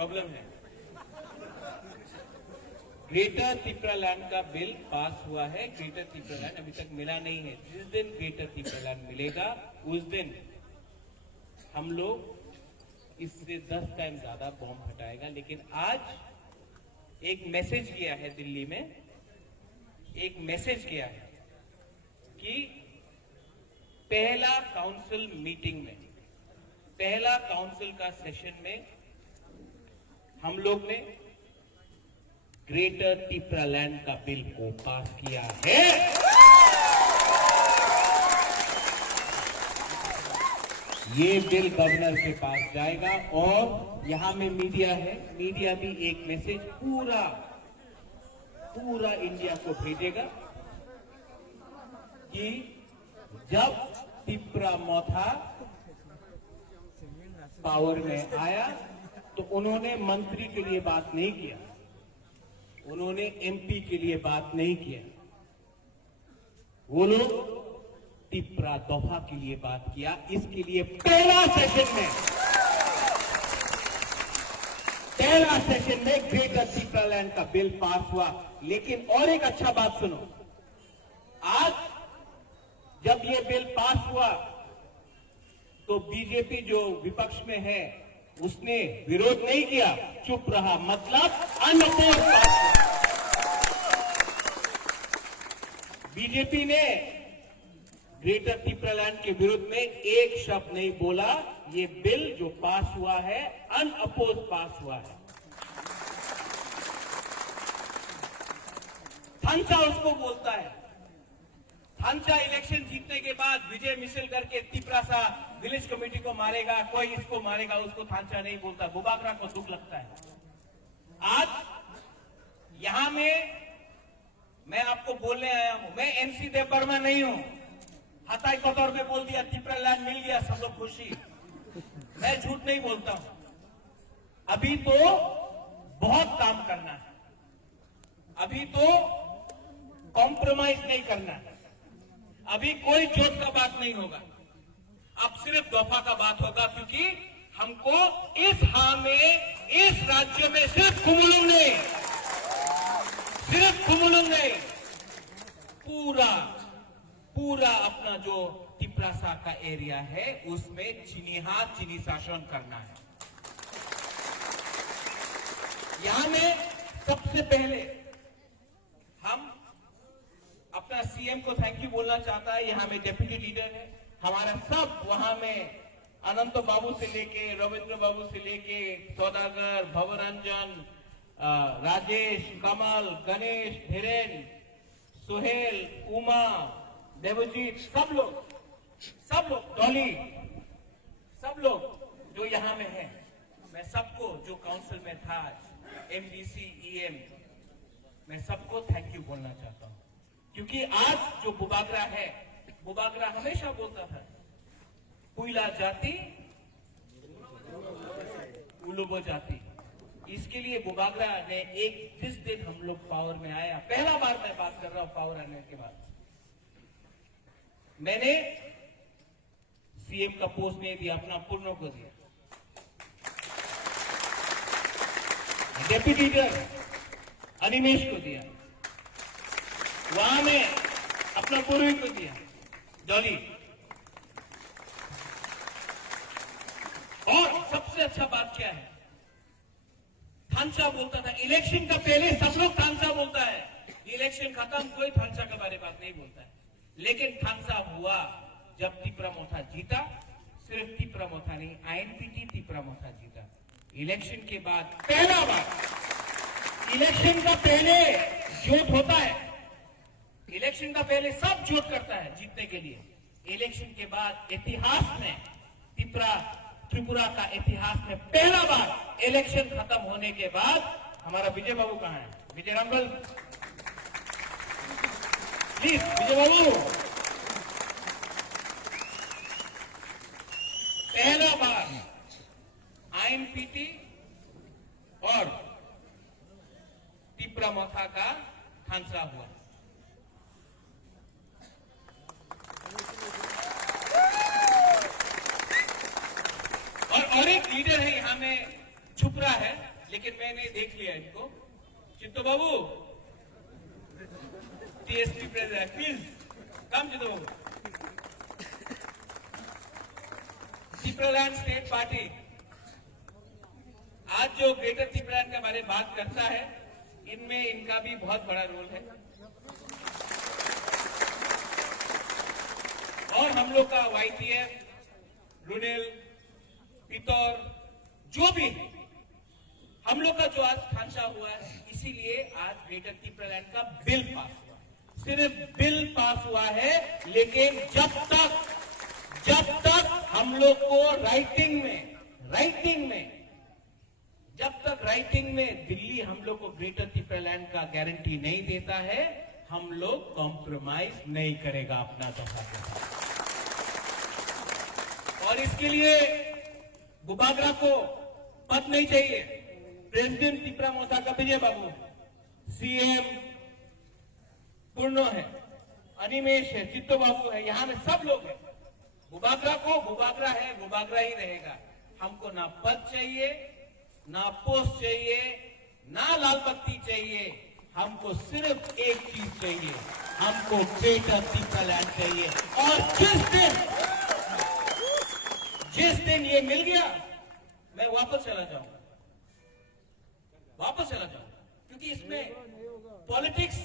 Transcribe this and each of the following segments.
Problem है। Greater Tripuraland का bill pass हुआ है, ग्रेटर त्रिपुरालैंड अभी तक मिला नहीं है। जिस दिन ग्रेटर त्रिपुरालैंड मिलेगा उस दिन हम लोग इससे 10 टाइम ज्यादा बॉम्ब हटाएगा। लेकिन आज एक मैसेज गया है दिल्ली में, एक मैसेज गया है कि पहला काउंसिल मीटिंग में, पहला काउंसिल का सेशन में हम लोग ने ग्रेटर त्रिपुरालैंड का बिल को पास किया है। ये बिल गवर्नर के पास जाएगा और यहां में मीडिया है, मीडिया भी एक मैसेज पूरा इंडिया को भेजेगा कि जब त्रिपुरा मोथा पावर में आया तो उन्होंने मंत्री के लिए बात नहीं किया, उन्होंने एमपी के लिए बात नहीं किया, वो लोग त्रिपुरा दफा के लिए बात किया। इसके लिए पहला सेशन में ग्रेटर त्रिपुरालैंड का बिल पास हुआ। लेकिन और एक अच्छा बात सुनो, आज जब ये बिल पास हुआ तो बीजेपी जो विपक्ष में है उसने विरोध नहीं किया, चुप रहा, मतलब अनअपोज पास हुआ। बीजेपी ने ग्रेटर त्रिपुरालैंड के विरुद्ध में एक शब्द नहीं बोला। ये बिल जो पास हुआ है अनअपोज पास हुआ है। थांचा उसको बोलता है। थांचा इलेक्शन जीतने के बाद विजय मिसल करके त्रिपुरा विलेज कमेटी को मारेगा, कोई इसको मारेगा, उसको थांचा नहीं बोलता। बुबागरा को दुख लगता है। आज यहां में मैं आपको बोलने आया हूं, मैं एनसी देवबर्मा नहीं हूं। हताई के तौर पे बोल दिया त्रिपुरालैंड मिल गया, सब लोग खुशी। मैं झूठ नहीं बोलता हूं। अभी तो बहुत काम करना है, अभी तो कॉम्प्रोमाइज नहीं करना है, अभी कोई जोत का बात नहीं होगा, अब सिर्फ दफा का बात होगा। क्योंकि हमको इस इस राज्य में सिर्फ कुमुलुंग नहीं, पूरा अपना जो त्रिपुरा का एरिया है उसमें चीनी शासन करना है। यहां में सबसे पहले हम अपना सीएम को थैंक यू बोलना चाहता है। यहां में डिप्टी लीडर है हमारा, सब वहां में अनंत बाबू से लेके रविंद्र बाबू से लेके सौदागर, भवरंजन, राजेश, कमल, गणेश, धीरेन, सुहेल, उमा, देवजीत, सब लोग डॉली, सब लोग जो यहां में है, मैं सबको जो काउंसिल में था, एमडीसी, ईएम, मैं सबको थैंक यू बोलना चाहता हूं। क्योंकि आज जो बुबागरा है, बुबागरा हमेशा बोलता था पुइला जाति उलुबो जाति। इसके लिए बुबागरा ने जिस दिन हम लोग पावर में आया, पहला बार मैं बात कर रहा हूं पावर आने के बाद, मैंने सीएम का पोस्ट नहीं दिया, अपना पूर्णों को दिया। डेप्यूटी लीडर अनिमेश को दिया, वहां में अपना पूर्वी को दिया, डॉली। और सबसे अच्छा बात क्या है, थांचा बोलता था इलेक्शन का पहले, सब लोग थांचा बोलता है, इलेक्शन खत्म कोई थांचा के बारे में बात नहीं बोलता है। लेकिन थांचा हुआ जब त्रिपुरा मोथा जीता, सिर्फ त्रिपुरा मोथा नहीं, आईएनपीटी त्रिपुरा मोथा जीता। इलेक्शन के बाद पहला बार, इलेक्शन का पहले जोत होता है, इलेक्शन का पहले सब जोत करता है जीतने के लिए। इलेक्शन के बाद इतिहास में, त्रिपुरा का इतिहास में पहला बार इलेक्शन खत्म होने के बाद, हमारा विजय बाबू कहां है, विजय रंगल, प्लीज विजय बाबू, पहला बार आईएनपीटी और त्रिपुरा मोथा का थांचा हुआ। और एक लीडर है यहां में छुप रहा है, लेकिन मैंने देख लिया इनको। Chitto Babu, TSP president, please come Chitto Babu. Tripuraland state party आज जो ग्रेटर त्रिपुरालैंड के बारे में बात करता है, इनमें इनका भी बहुत बड़ा रोल है। और हम लोग का वाईटीएफ, रुडेल, पितौर, जो भी है, हम लोग का जो आज खांचा हुआ है, इसीलिए आज ग्रेटर त्रिपुरालैंड का बिल पास हुआ। सिर्फ बिल पास हुआ है, लेकिन जब तक हम लोग को राइटिंग में दिल्ली हम लोग को ग्रेटर त्रिपुरालैंड का गारंटी नहीं देता है, हम लोग कॉम्प्रोमाइज नहीं करेगा अपना दफा के साथ। और इसके लिए बुबागरा को पद नहीं चाहिए। प्रेसिडेंट त्रिपुरा मोसा का विजय बाबू, सीएम पूर्णो है, अनिमेश है, चित्तो बाबू है, यहां में सब लोग हैं। बुबागरा को बुबागरा है, बुबागरा ही रहेगा। हमको ना पद चाहिए, ना पोस्ट चाहिए, ना लाल बत्ती चाहिए। हमको सिर्फ एक चीज चाहिए, हमको ग्रेटर त्रिपुरालैंड चाहिए। और जिस दिन ये मिल गया, मैं वापस चला जाऊंगा, क्योंकि इसमें पॉलिटिक्स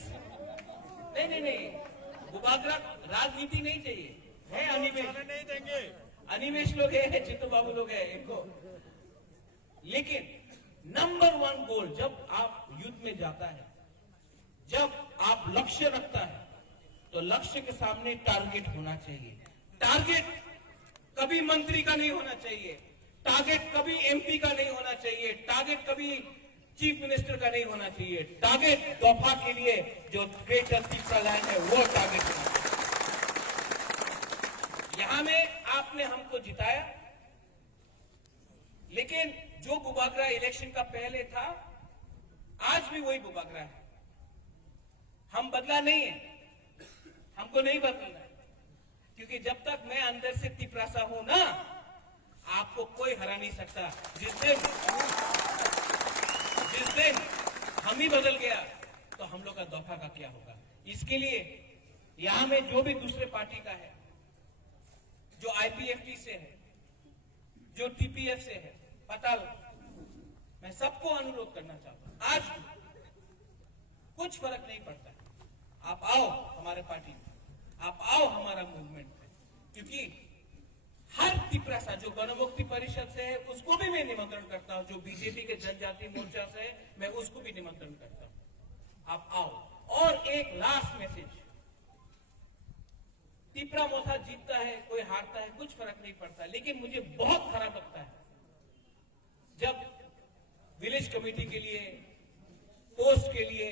नहीं, बुबागरा राजनीति नहीं चाहिए। है अनिमेश नहीं देंगे, अनिमेश लोग है, चित्तो बाबू लोग है इनको। लेकिन नंबर 1 गोल जब आप युद्ध में जाता है, जब आप लक्ष्य रखता है, तो लक्ष्य के सामने टारगेट होना चाहिए। टारगेट कभी मंत्री का नहीं होना चाहिए, टारगेट कभी एमपी का नहीं होना चाहिए, टारगेट कभी चीफ मिनिस्टर का नहीं होना चाहिए। टारगेट दफा के लिए जो ग्रेटर त्रिपुरालैंड है, वो टारगेट होना चाहिए। यहां में आपने हमको जिताया, लेकिन जो बुबागरा इलेक्शन का पहले था, आज भी वही बुबागरा है। हम बदला नहीं है, हमको नहीं बदलना है, क्योंकि जब तक मैं अंदर से तिपरासा हूं ना, आपको कोई हरा नहीं सकता। जिस दिन हम ही बदल गया, तो हम लोग का दफा का क्या होगा। इसके लिए यहां में जो भी दूसरे पार्टी का है, जो आईपीएफटी से है, जो टीपीएफ से है, पता मैं सबको अनुरोध करना चाहता हूं, आज कुछ फर्क नहीं पड़ता। आप आओ हमारे पार्टी में, आप आओ हमारा मूवमेंट में, क्योंकि हर त्रिपुरासा जो गणमुक्ति परिषद से है, उसको भी मैं निमंत्रण करता हूं। जो बीजेपी के जनजाति मोर्चा से है, मैं उसको भी निमंत्रण करता हूं। आप आओ। और एक लास्ट मैसेज, त्रिपुरा मोसा जीतता है, कोई हारता है, कुछ फर्क नहीं पड़ता, लेकिन मुझे बहुत खराब लगता है जब विलेज कमेटी के लिए, पोस्ट के लिए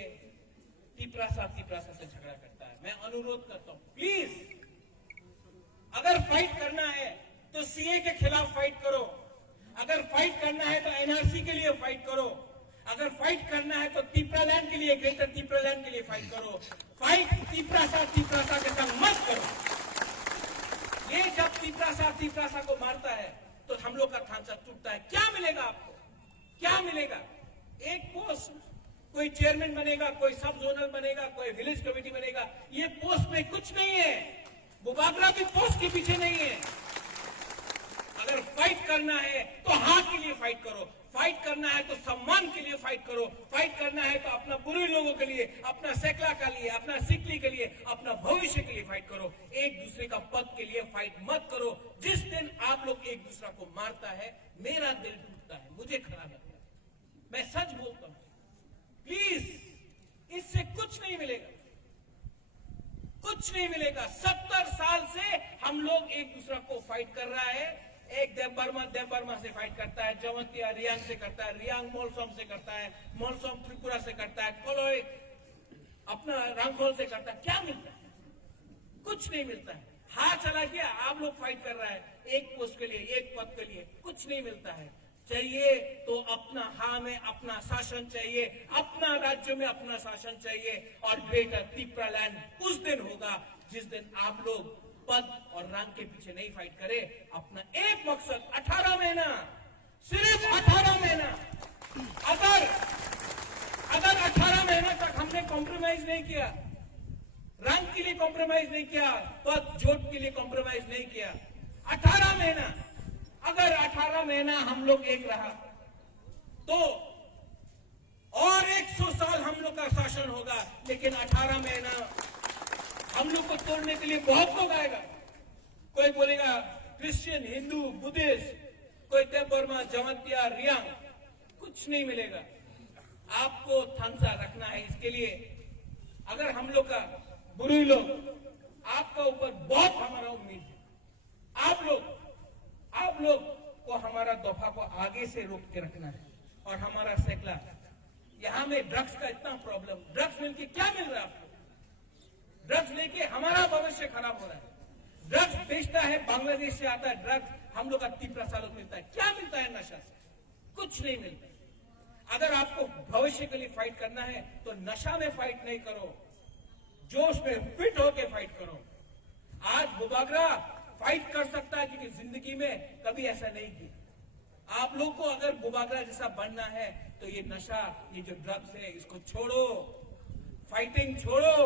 त्रिपुरासा से झगड़ा करता है। मैं अनुरोध करता हूं, प्लीज अगर फाइट करना है तो सीए के खिलाफ फाइट करो, अगर फाइट करना है तो एनआरसी के लिए फाइट करो, अगर फाइट करना है तो त्रिपुरालैंड के लिए, ग्रेटर त्रिपुरालैंड के लिए फाइट करो। फाइट त्रिपुरासा के संग मत करो। ये जब त्रिपुरासा को मारता है, तो हम लोग का ढांचा टूटता है। क्या मिलेगा आपको, क्या मिलेगा? एक पोस्ट, कोई चेयरमैन बनेगा, कोई सब जोनल बनेगा, कोई विलेज कमेटी बनेगा। ये पोस्ट में कुछ नहीं है। बुबागरा भी पोस्ट के पीछे नहीं है। अगर फाइट करना है तो हाँ के लिए फाइट करो, फाइट करना है तो सम्मान के लिए फाइट करो, फाइट करना है तो अपना बुरे लोगों के लिए, अपना सेकला के लिए, अपना सिकली के लिए, अपना भविष्य के लिए फाइट करो। एक दूसरे का पद के लिए फाइट मत करो। जिस दिन आप लोग एक दूसरा को मारता है, मेरा दिल टूटता है, मुझे खराब लगता है। मैं सच बोलता हूं, प्लीज इससे कुछ नहीं मिलेगा, कुछ नहीं मिलेगा। 70 साल से हम लोग एक दूसरा को फाइट कर रहा है। एक देव बर्मा से फाइट करता है, जवंतिया रियांग से करता है, रियांग मोलसोम से करता है, मोलसोम त्रिपुरा से करता है, कोलोई अपना रंगोल से करता है। क्या मिलता है? कुछ नहीं मिलता है। हाँ चला गया, आप लोग फाइट कर रहा है एक पोस्ट के लिए, एक पद के लिए, कुछ नहीं मिलता है। चाहिए तो अपना हाँ में अपना शासन चाहिए, अपना राज्य में अपना शासन चाहिए। और ग्रेटर त्रिपुरालैंड उस दिन होगा जिस दिन आप लोग पद और रंग के पीछे नहीं फाइट करे। अपना एक मकसद, 18 महीना, सिर्फ 18 महीना, अगर कॉम्प्रोमाइज नहीं किया, रंग के लिए कॉम्प्रोमाइज नहीं किया, पद जोत के लिए कॉम्प्रोमाइज नहीं किया। 18 महीना, अगर 18 महीना हम लोग एक रहा तो और 100 साल हम लोग का शासन होगा, लेकिन 18 महीना हम लोग को तोड़ने के लिए बहुत लोग आएगा। कोई बोलेगा क्रिश्चियन, हिंदू, बुद्धिस्ट, कोई देवबर्मा, जमतिया, रियांग, कुछ नहीं मिलेगा। आपको थमसा रखना है। इसके लिए अगर हम लोग का बुरी लोग, आपका ऊपर बहुत हमारा उम्मीद है। आप लोग को हमारा दफा को आगे से रोक के रखना है। और हमारा सैकला, यहां में ड्रग्स का इतना प्रॉब्लम, ड्रग्स मिलके क्या मिल रहा है आपको? ड्रग्स लेके हमारा भविष्य खराब हो रहा है। ड्रग्स बेचता है, बांग्लादेश से आता है ड्रग्स, हम लोग का 3 सालों मिलता है। क्या मिलता है नशा से? कुछ नहीं मिलता। अगर आपको भविष्य के लिए फाइट करना है तो नशा में फाइट नहीं करो, जोश में फिट होके फाइट करो। आज बुबागरा फाइट कर सकता है क्योंकि जिंदगी में कभी ऐसा नहीं किया। आप लोग को अगर बुबागरा जैसा बनना है तो ये नशा, ये जो ड्रग्स है, इसको छोड़ो, फाइटिंग छोड़ो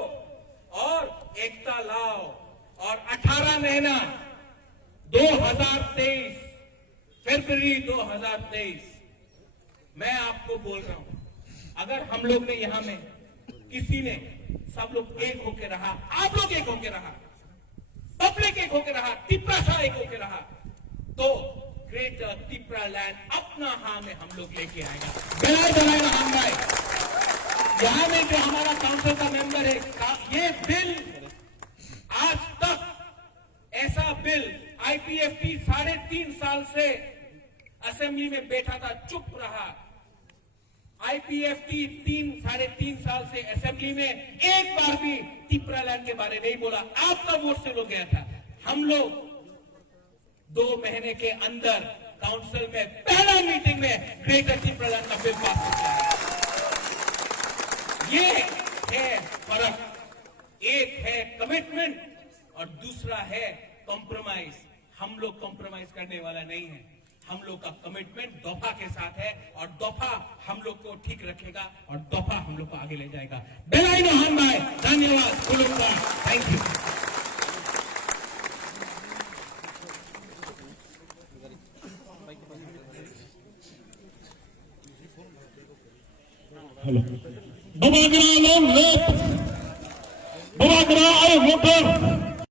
और एकता लाओ। और 18 महीना 2023 फरवरी 2023 मैं आपको बोल रहा हूं, अगर हम लोग ने यहां में किसी ने, सब लोग एक होके रहा, आप लोग एक होके रहा, पब्लिक एक होके रहा, तिपरा शाह एक होके रहा, तो ग्रेटर तिपरा लैंड अपना हां में हम लोग लेके आएगा। बेलाएगा हम भाई। यहां में जो हमारा काउंसिल का मेंबर है, ये बिल आज तक ऐसा बिल आईपीएफटी 3.5 साल से असेंबली में बैठा था, चुप रहा। आईपीएफटी 3.5 साल से असेंबली में एक बार भी तिपरा लैंड के बारे नहीं बोला। आपका वोट से लोग गया था। हम लोग 2 महीने के अंदर काउंसिल में पहला मीटिंग में ग्रेटर तिपरा लैंड का बिल पास हो गया। ये है फर्क। एक है कमिटमेंट और दूसरा है कॉम्प्रोमाइज। हम लोग कॉम्प्रोमाइज करने वाला नहीं है। हम लोग का कमिटमेंट दफा के साथ है और दफा हम लोग को ठीक रखेगा और दफा हम लोग को आगे ले जाएगा। बेलाई मोहन भाई, धन्यवाद, थैंक यू। हेलो, बुबागरा लोग, बुबागरा और वोटर